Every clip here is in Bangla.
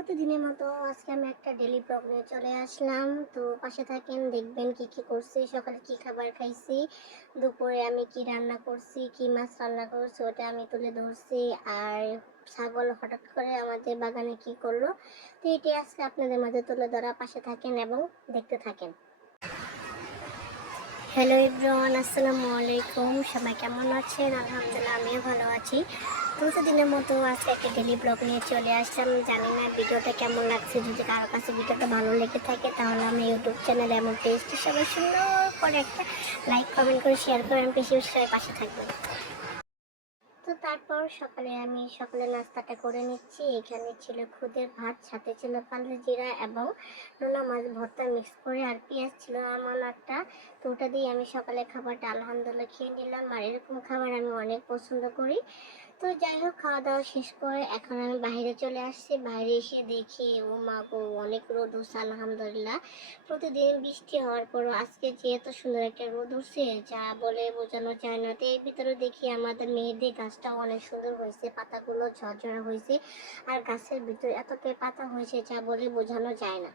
প্রতিদিনের মতো আজকে আমি একটা ডেলি ব্লগ নিয়ে চলে আসলাম। তো পাশে থাকেন, দেখবেন কি কি করছি। সকালে কি খাবার খাইছি, দুপুরে আমি কি রান্না করছি, কি মাছ রান্না করছি, ওটা আমি তুলে ধরছি। আর ছাগল হঠাৎ করে আমাদের বাগানে কি করল, তো এটি আজকে আপনাদের মাঝে তুলে ধরা। পাশে থাকেন এবং দেখতে থাকেন। হ্যালো ইব্রান আসসালামু আলাইকুম। সবাই কেমন আছেন? আলহামদুলিল্লাহ, আমিও ভালো আছি। প্রতিদিনের মতো আজকে একটা ডেলি ব্লগ নিয়ে চলে আসলাম। জানি না ভিডিওটা কেমন লাগছে। যদি কারও কাছে ভিডিওটা ভালো লেগে থাকে, তাহলে আমি ইউটিউব চ্যানেলে এমন পেজটি সবাই সুন্দর করে একটা লাইক কমেন্ট করে শেয়ার করে আমি বেশি বেশি সবাই পাশে থাকবেন। তো তারপর সকালে আমি সকালে নাস্তাটা করে নিচ্ছি। এখানে ছিল খুদের ভাত, সাথে ছিল কালো জিরা এবং নোনা মাছ ভর্তা মিক্স করে আর পেঁয়াজ ছিল আমার একটা তো ওটা দিয়ে আমি সকালে খাবারটা আলহামদুলিল্লাহ খেয়ে নিলাম। আর এরকম খাবার আমি অনেক পছন্দ করি। তো যাই হোক, খাওয়া দাওয়া শেষ করে এখন আমি বাইরে চলে আসছি। বাইরে এসে দেখি, ও মা গো, অনেক রোদ উঠছে, আলহামদুলিল্লাহ। প্রতিদিন বৃষ্টি হওয়ার পরও আজকে যে এত সুন্দর একটা রোদ উঠছে, যা বলে বোঝানো যায় না। তো এর ভিতরে দেখি আমাদের মেহেদি গাছটাও অনেক সুন্দর হয়েছে, পাতাগুলো ঝরঝরা হয়েছে, আর গাছের ভিতরে এতটাই পাতা হয়েছে যা বলে বোঝানো যায় না।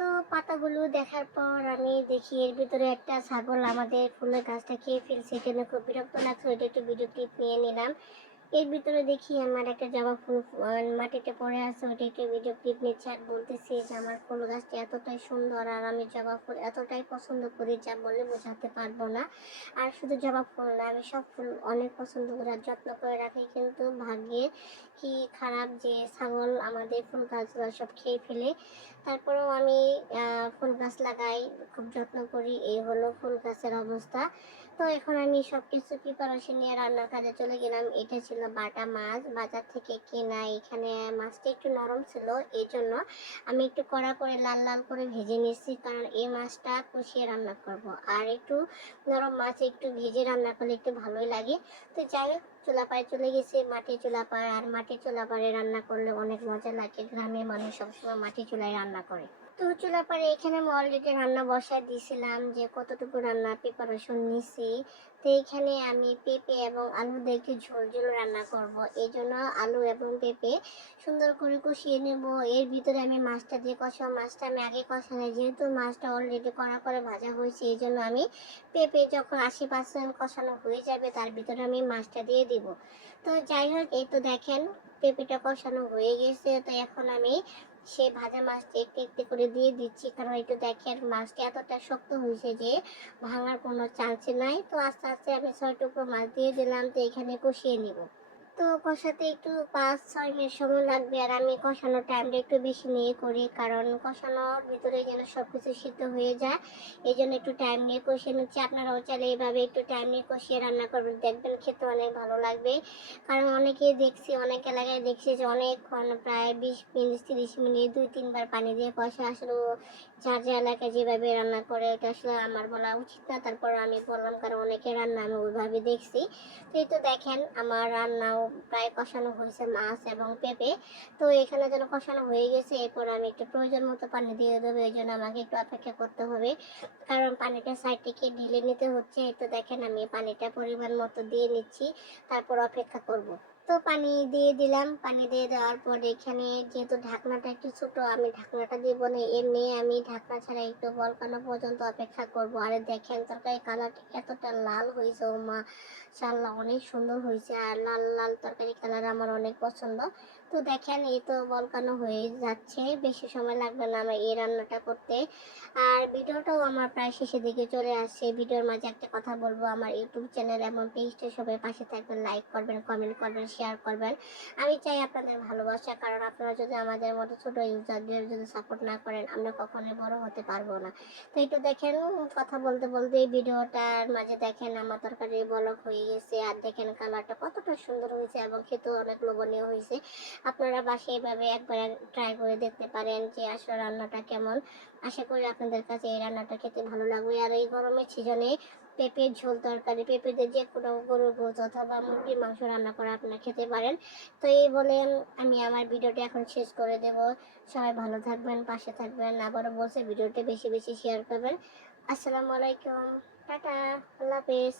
তো পাতাগুলো দেখার পর আমি দেখি এর ভিতরে একটা ছাগল আমাদের ফুলের গাছটা খেয়ে ফেলছে। এখানে খুব বিরক্ত লাগছে। ওইটা একটু ভিডিও ক্লিপ নিয়ে নিলাম। এর ভিতরে দেখি আমার একটা জবা ফুল মাটিতে পড়ে আছে, ওইটা একটু ভিডিও ক্লিপ নিচ্ছে আর বলতেছি যে আমার ফুল গাছটা এতটাই সুন্দর আর আমি জবা ফুল এতটাই পছন্দ করি যা বলে বোঝাতে পারব না। আর শুধু জবা ফুল না, আমি সব ফুল অনেক পছন্দ করি আর যত্ন করে রাখি, কিন্তু ভাগ্যে কি খারাপ যে ছাগল আমাদের ফুল গাছগুলো সব খেয়ে ফেলে। তারপরেও আমি ফুল গাছ লাগাই, খুব যত্ন করি, এই হলো ফুল গাছের অবস্থা। তো এখন আমি সব কিছু প্রিপারেশন নিয়ে রান্নার কাজে চলে গেলাম, এটা ছিল বাটা মাছ বাজার থেকে কেনা, এখানে মাছটা একটু নরম ছিল এই জন্য আমি একটু কড়া করে লাল লাল করে ভেজে নিয়েছি, কারণ এই মাছটা কষিয়ে রান্না করব। আর একটু নরম মাছ একটু ভেজে রান্না করলে একটু ভালোই লাগে। তো যাই হোক, চুলাপাড়ে চলে গেছি, মাটির চুলাপাড়, আর মাটির চুলাপাড়ে রান্না করলে অনেক মজা লাগে, গ্রামের মানুষ সবসময় মাটির চুলায় রান্না করে। তো চুলাপাড়ে এখানে আমি অলরেডি রান্না বসায় দিয়েছিলাম যে কতটুকু রান্না প্রিপারেশন নিছি। তো এখানে আমি পেঁপে এবং আলু একটু ঝোল ঝোল রান্না করব। এই জন্য আলু এবং পেঁপে সুন্দর করে কষিয়ে নেব। এর ভিতরে আমি মাছটা দিয়ে কষাবো। মাছটা আমি আগে কষানো যেহেতু মাছটা অলরেডি কড়া করে ভাজা হয়েছে, এই জন্য আমি পেঁপে যখন আশি পার্সেন্ট কষানো হয়ে যাবে, তার ভিতরে আমি মাছটা দিয়ে দিব। তো যাই হোক, এই তো দেখেন পেঁপেটা কষানো হয়ে গেছে। তো এখন আমি সেই ভাজা মাছটা একটু একটু করে দিয়ে দিচ্ছি, কারণ একটু দেখেন মাছটি এতটা শক্ত হয়েছে যে ভাঙার কোনো চান্স নাই। তো আস্তে আস্তে আমি ছয় টুকরো মাছ দিয়ে দিলাম, তো এখানে কষিয়ে নিব। তো কষাতে একটু পাঁচ, ছয় মিনিট সময় লাগবে আর আমি কষানোর টাইমটা একটু বেশি নিয়ে করি কারণ কষানোর ভিতরে যেন সব কিছু সিদ্ধ হয়ে যায় এই জন্য একটু টাইম নিয়ে কষিয়ে নিচ্ছি। আপনারাও চাইলে এইভাবে একটু টাইম নিয়ে কষিয়ে রান্না করবেন। দেখবেন খেতে অনেক ভালো লাগবে। কারণ অনেকেই দেখছি, অনেক এলাকায় দেখছি যে অনেকক্ষণ প্রায় বিশ মিনিট, তিরিশ মিনিট, দুই, তিনবার পানি দিয়ে কষা। আসলে যার যে এলাকায় যেভাবে রান্না করে, এটা আসলে আমার বলা উচিত না। তারপর আমি বললাম, কারণ অনেকে রান্না আমি ওইভাবে দেখছি। তো এই তো দেখেন, আমার রান্নাও প্রায় কষানো হয়েছে মাছ এবং পেঁপে। তো এখানে যেন কষানো হয়ে গেছে, এরপর আমি একটু প্রয়োজন মতো পানি দিয়ে দেবো, এই জন্য আমাকে একটু অপেক্ষা করতে হবে। কারণ পানিটা সাইড থেকে ঢিলে নিতে হচ্ছে, তো দেখেন আমি পানিটা পরিমাণ মতো দিয়ে নিচ্ছি, তারপর অপেক্ষা করব। তো পানি দিয়ে দিলাম। পানি দিয়ে দেওয়ার পর এখানে যেহেতু ঢাকনাটা একটু ছোট, আমি ঢাকনাটা দিব না এমনি আমি ঢাকনা ছাড়া একটু বলকানো পর্যন্ত অপেক্ষা করব। আর দেখেন তরকারি কালারটা এতটা লাল হয়েছে, ও মা শাল্লাহ অনেক সুন্দর হয়েছে। আর লাল লাল তরকারি কালার আমার অনেক পছন্দ। তো দেখেন, এই তো বলকানো হয়ে যাচ্ছে। বেশি সময় লাগবে না আমার এই রান্নাটা করতে। আর ভিডিওটাও আমার প্রায় শেষের দিকে চলে আসছে। ভিডিওর মাঝে একটা কথা বলব, আমার ইউটিউব চ্যানেল এবং পেজটা সবাই পাশে থাকবেন লাইক করবেন কমেন্ট করবেন শেয়ার করবেন। আমি চাই আপনাদের ভালোবাসা, কারণ আপনারা যদি আমাদের মতো ছোট ইউজারদের যদি সাপোর্ট না করেন, আমরা কখনোই বড় হতে পারব না। তো একটু দেখেন, কথা বলতে বলতে এই ভিডিওটার মাঝে দেখেন, আমার তরকারি বলক হয়ে গেছে। আর দেখেন কালারটা কতটা সুন্দর হয়েছে এবং খেতেও অনেক লোভনীয় হয়েছে। আপনারা বাসায় এভাবে একবার ট্রাই করে দেখতে পারেন যে আসলে রান্নাটা কেমন। আশা করি আপনাদের কাছে এই রান্নাটা খেতে ভালো লাগবে। আর এই গরমের সিজনে পেঁপের ঝোল তরকারি পেঁপে দিয়ে যে কোনো গরুর গোছ অথবা মুরগির মাংস রান্না করে আপনারা খেতে পারেন। তো এই বলে আমি আমার ভিডিওটা এখন শেষ করে দেব। সবাই ভালো থাকবেন, পাশে থাকবেন। আবারও বলছে, ভিডিওটা বেশি বেশি শেয়ার করবেন। আসসালামু আলাইকুম। টাটা। আল্লাহ হাফেজ।